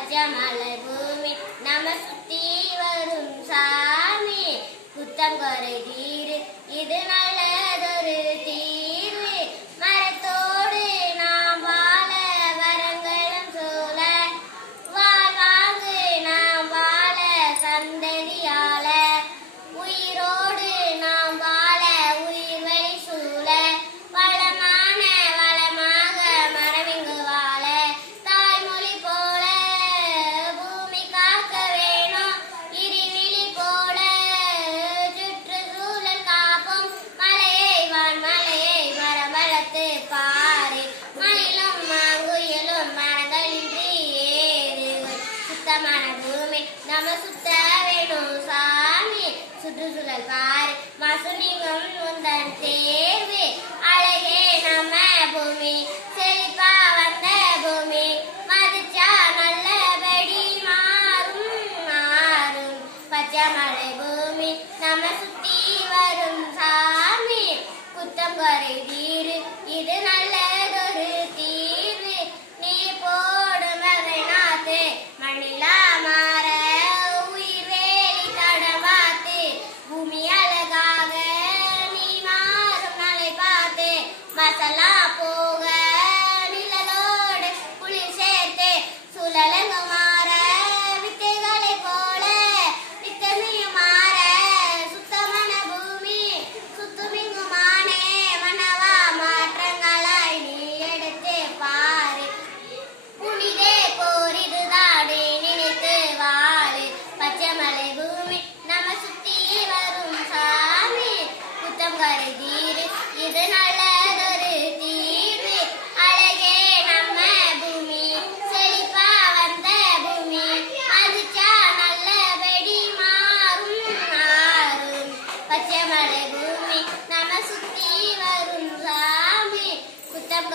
ராஜ மலை பூமி நம சுத்தி வரும் சா சுத்தமான பூமி நம்ம சுத்த வேணும் சாமி. சுற்றுச்சூழல் பாரு மசுனிங்கம் உந்தன் தேர்வு அழகே நம்ம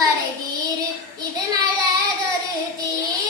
வருதீர் இது நல்லதொரு தீர்